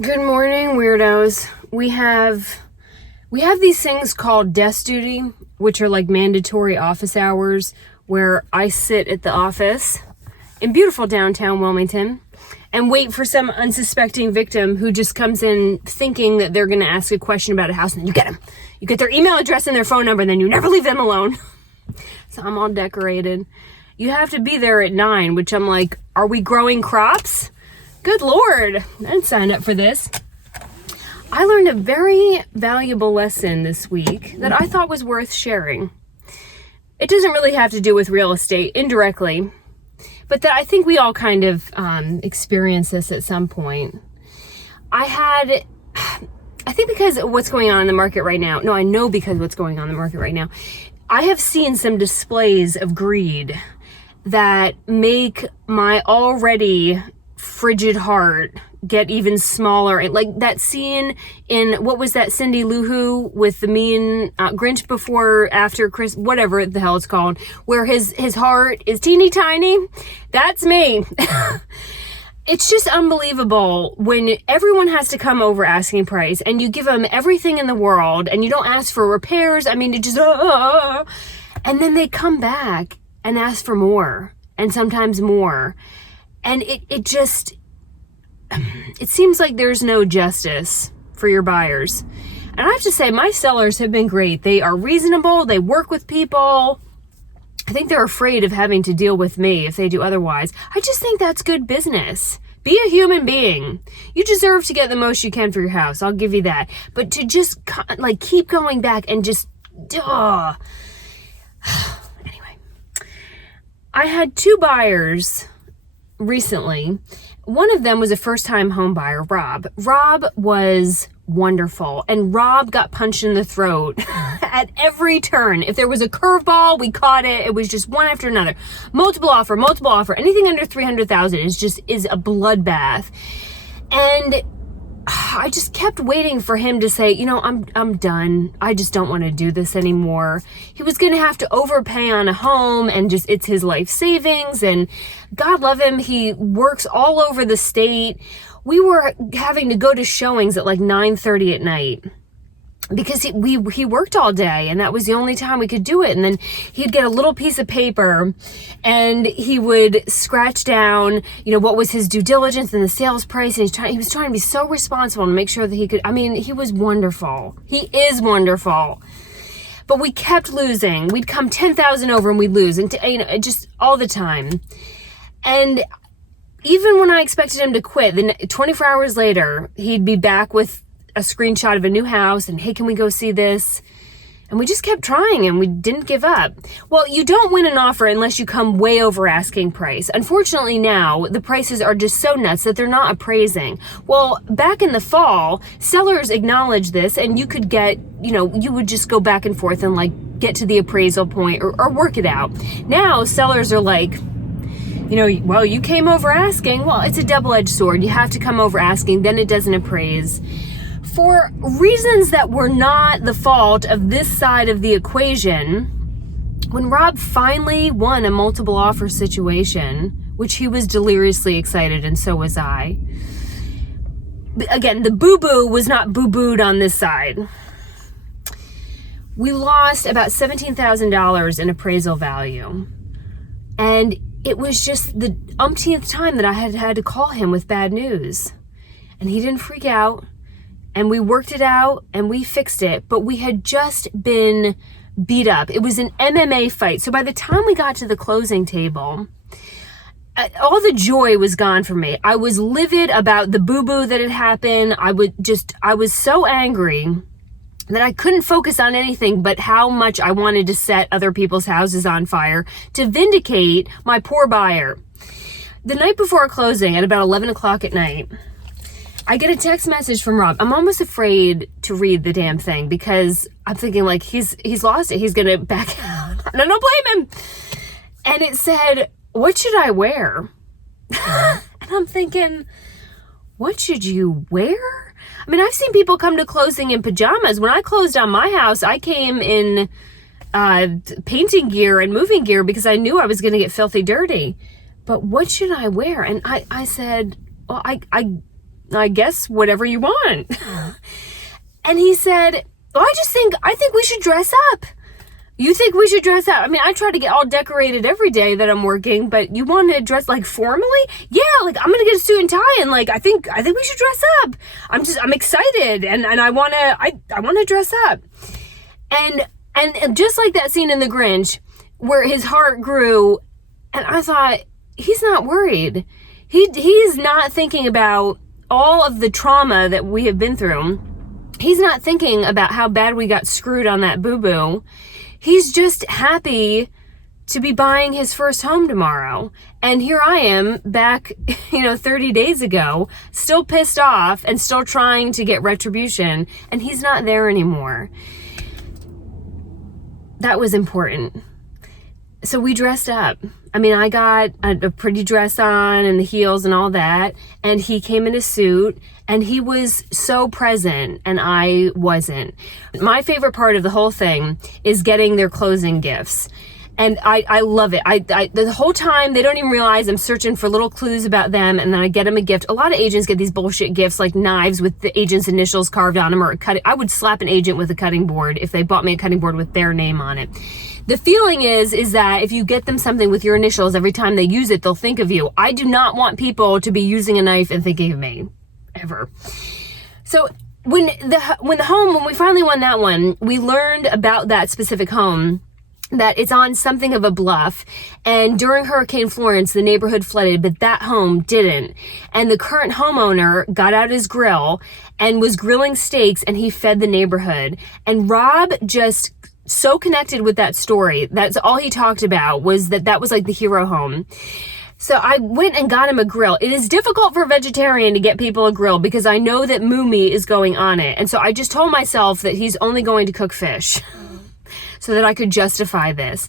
Good morning, weirdos. We have these things called desk duty, which are like mandatory office hours, where I sit at the office in beautiful downtown Wilmington and wait for some unsuspecting victim who just comes in thinking that they're going to ask a question about a house, and then you get them. You get their email address and their phone number, and then you never leave them alone. So I'm all decorated. You have to be there at 9, which I'm like, are we growing crops? Good Lord, I didn't sign up for this. I learned a very valuable lesson this week that I thought was worth sharing. It doesn't really have to do with real estate, indirectly, but that I think we all kind of experience this at some point. I think because of what's going on in the market right now, I know because of what's going on in the market right now, I have seen some displays of greed that make my already frigid heart get even smaller. And like that scene in, what was that, Cindy Lou Who with the mean Grinch Before After Chris, whatever the hell it's called, where his heart is teeny tiny. That's me. It's just unbelievable when everyone has to come over asking price and you give them everything in the world and you don't ask for repairs. I mean, it just, and then they come back and ask for more and sometimes more. And it seems like there's no justice for your buyers. And I have to say, my sellers have been great. They are reasonable. They work with people. I think they're afraid of having to deal with me if they do otherwise. I just think that's good business. Be a human being. You deserve to get the most you can for your house. I'll give you that. But to just like keep going back and just, Anyway, I had 2 buyers recently. One of them was a first-time home buyer, Rob. Rob was wonderful, and Rob got punched in the throat at every turn. If there was a curveball, we caught it. It was just one after another. Multiple offer. Anything under $300,000 is a bloodbath. And I just kept waiting for him to say, I'm done. I just don't want to do this anymore. He was going to have to overpay on a home, and just, it's his life savings, and God love him. He works all over the state. We were having to go to showings at like 9:30 at night because he worked all day, and that was the only time we could do it. And then he'd get a little piece of paper and he would scratch down, what was his due diligence and the sales price. And he was trying to be so responsible to make sure that he was wonderful. He is wonderful. But we kept losing. We'd come 10,000 over and we'd lose, and just all the time. And even when I expected him to quit, then 24 hours later, he'd be back with a screenshot of a new house and, hey, can we go see this? And we just kept trying and we didn't give up. Well, you don't win an offer unless you come way over asking price. Unfortunately now, the prices are just so nuts that they're not appraising. Well, back in the fall, sellers acknowledged this, and you could get, you would just go back and forth and like get to the appraisal point or work it out. Now sellers are like, well, you came over asking. Well, it's a double-edged sword. You have to come over asking, then it doesn't appraise. For reasons that were not the fault of this side of the equation, when Rob finally won a multiple offer situation, which he was deliriously excited, and so was I. Again, the boo-boo was not boo-booed on this side. We lost about $17,000 in appraisal value. And it was just the umpteenth time that I had to call him with bad news. And he didn't freak out. And we worked it out and we fixed it. But we had just been beat up. It was an MMA fight. So by the time we got to the closing table, all the joy was gone from me. I was livid about the boo-boo that had happened. I was so angry that I couldn't focus on anything but how much I wanted to set other people's houses on fire to vindicate my poor buyer. The night before closing, at about 11 o'clock at night, I get a text message from Rob. I'm almost afraid to read the damn thing because I'm thinking like he's lost it. He's going to back out. And I don't blame him. And it said, what should I wear? And I'm thinking, what should you wear? I mean, I've seen people come to closing in pajamas. When I closed on my house, I came in painting gear and moving gear because I knew I was going to get filthy dirty. But what should I wear? And I said, well, I guess whatever you want. And he said, well, I think we should dress up. You think we should dress up? I mean, I try to get all decorated every day that I'm working, but you want to dress like formally? Yeah, like I'm gonna get a suit and tie, and like I think we should dress up. I'm excited, and I wanna dress up. And just like that scene in The Grinch, where his heart grew, and I thought, he's not worried. He is not thinking about all of the trauma that we have been through. He's not thinking about how bad we got screwed on that boo-boo. He's just happy to be buying his first home tomorrow. And here I am back, 30 days ago, still pissed off and still trying to get retribution. And he's not there anymore. That was important. So we dressed up. I mean, I got a pretty dress on and the heels and all that. And he came in a suit and he was so present and I wasn't. My favorite part of the whole thing is getting their closing gifts. And I love it. The whole time, they don't even realize I'm searching for little clues about them, and then I get them a gift. A lot of agents get these bullshit gifts, like knives with the agent's initials carved on them, or I would slap an agent with a cutting board if they bought me a cutting board with their name on it. The feeling is that if you get them something with your initials, every time they use it, they'll think of you. I do not want people to be using a knife and thinking of me, ever. So when we finally won that one, we learned about that specific home, that it's on something of a bluff, and during Hurricane Florence, the neighborhood flooded, but that home didn't. And the current homeowner got out his grill and was grilling steaks, and he fed the neighborhood. And Rob just so connected with that story. That's all he talked about, was that was like the hero home. So I went and got him a grill. It is difficult for a vegetarian to get people a grill because I know that Moomy is going on it. And so I just told myself that he's only going to cook fish, so that I could justify this.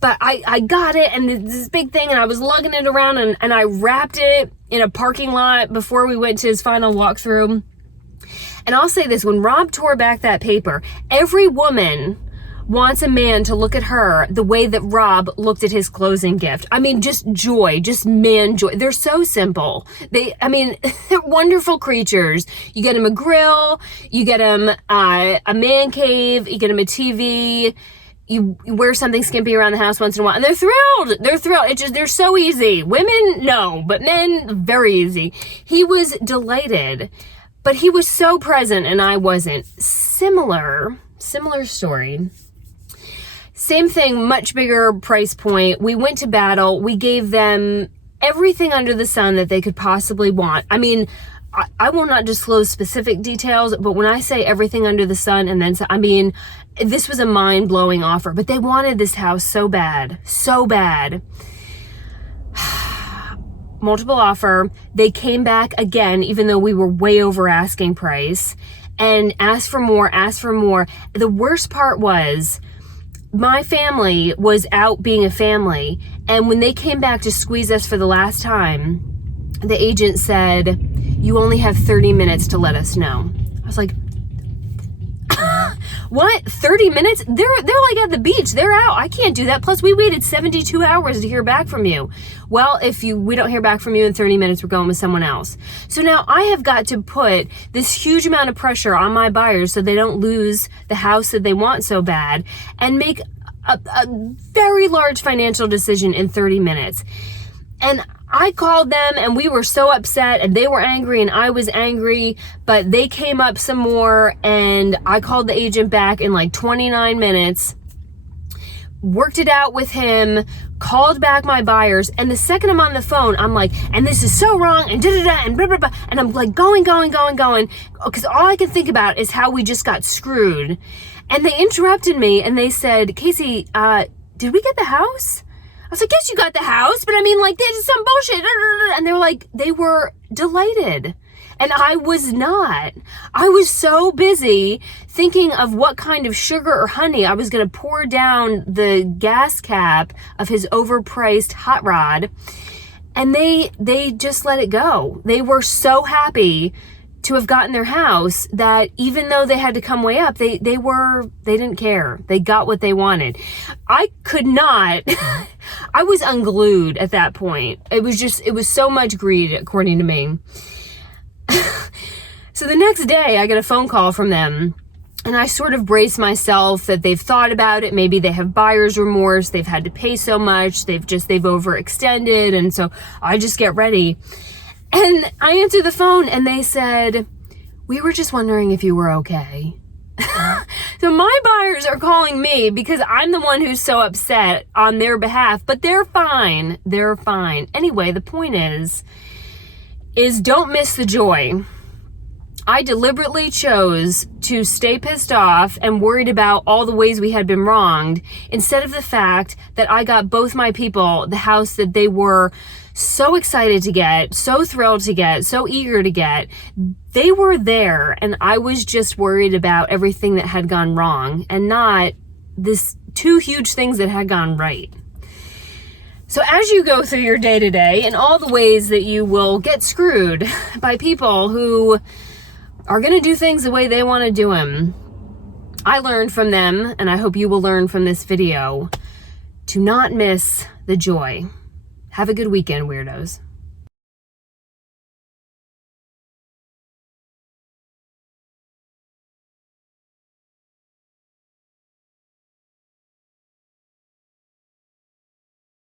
But I got it, and this big thing, and I was lugging it around, and I wrapped it in a parking lot before we went to his final walkthrough. And I'll say this, when Rob tore back that paper, every woman wants a man to look at her the way that Rob looked at his closing gift. I mean, just joy, just man joy. They're so simple. They're wonderful creatures. You get him a grill, you get him a man cave, you get him a TV, you wear something skimpy around the house once in a while, and they're thrilled. They're thrilled. They're so easy. Women, no, but men, very easy. He was delighted, but he was so present and I wasn't. Similar story. Same thing, much bigger price point. We went to Battle. We gave them everything under the sun that they could possibly want. I mean, I will not disclose specific details, but when I say everything under the sun and then, this was a mind-blowing offer, but they wanted this house so bad, so bad. Multiple offer. They came back again, even though we were way over asking price, and asked for more. The worst part was, my family was out being a family, and when they came back to squeeze us for the last time, the agent said, you only have 30 minutes to let us know. I was like, what? 30 minutes? They're like at the beach. They're out. I can't do that. Plus, we waited 72 hours to hear back from you. Well, we don't hear back from you in 30 minutes, we're going with someone else. So now I have got to put this huge amount of pressure on my buyers so they don't lose the house that they want so bad, and make a very large financial decision in 30 minutes. And I called them, and we were so upset, and they were angry and I was angry, but they came up some more, and I called the agent back in like 29 minutes, worked it out with him, called back my buyers, and the second I'm on the phone, I'm like, and this is so wrong, and da-da-da, and blah, blah, blah, and I'm like going, because all I can think about is how we just got screwed. And they interrupted me, and they said, Casey, did we get the house? I was like, yes, you got the house, but I mean, like, this is some bullshit. And they were like, they were delighted. And I was not. I was so busy thinking of what kind of sugar or honey I was going to pour down the gas cap of his overpriced hot rod. And they just let it go. They were so happy to have gotten their house that even though they had to come way up, they didn't care. They got what they wanted. I could not, I was unglued at that point. It was so much greed, according to me. So the next day I get a phone call from them, and I sort of brace myself that they've thought about it. Maybe they have buyer's remorse. They've had to pay so much. They've overextended. And so I just get ready. And I answer the phone and they said, "We were just wondering if you were okay." So my buyers are calling me because I'm the one who's so upset on their behalf, but they're fine. They're fine. Anyway, the point is don't miss the joy. I deliberately chose to stay pissed off and worried about all the ways we had been wronged instead of the fact that I got both my people the house that they were so excited to get, so thrilled to get, so eager to get. They were there, and I was just worried about everything that had gone wrong and not this two huge things that had gone right. So as you go through your day to day and all the ways that you will get screwed by people who are going to do things the way they want to do them, I learned from them, and I hope you will learn from this video, to not miss the joy. Have a good weekend, weirdos.